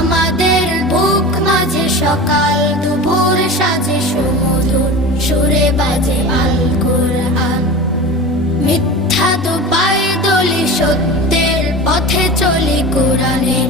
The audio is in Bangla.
আমাদের বুক মাঝে সকাল দুপুর সাজে সুমধুর সুরে বাজে আল কোরআন। মিথ্যা তো পায়ে দলি, সত্যের পথে চলি কোরআনের